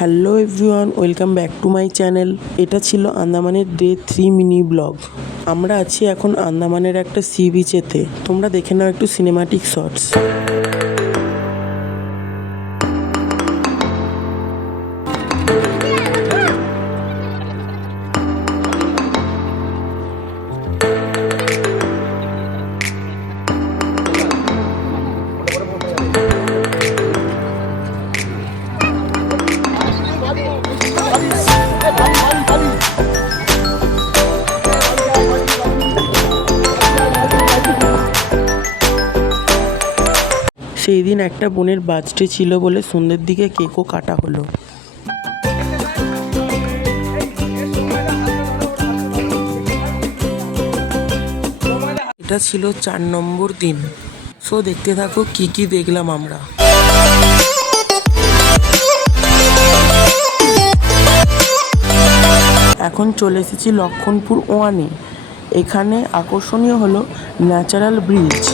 Hello everyone, welcome back to my channel. এটা ছিল আন্দামানের day 3 mini blog. আমরা আছি এখন আন্দামানের একটা সি বিচেতে। তোমরা দেখে নাও একটু সিনেমাটিক শটস। সেই দিন একটা বোনের বার্থডে ছিল বলে সন্ধ্যের দিকে কেকও কাটা হলো। এটা ছিল 4 নম্বর দিন। সো দেখতে থাকো কি কি দেখলাম আমরা। এখন চলে এসেছি লক্ষণপুর ওয়ানে। এখানে আকর্ষণীয় হলো ন্যাচারাল ব্রিজ।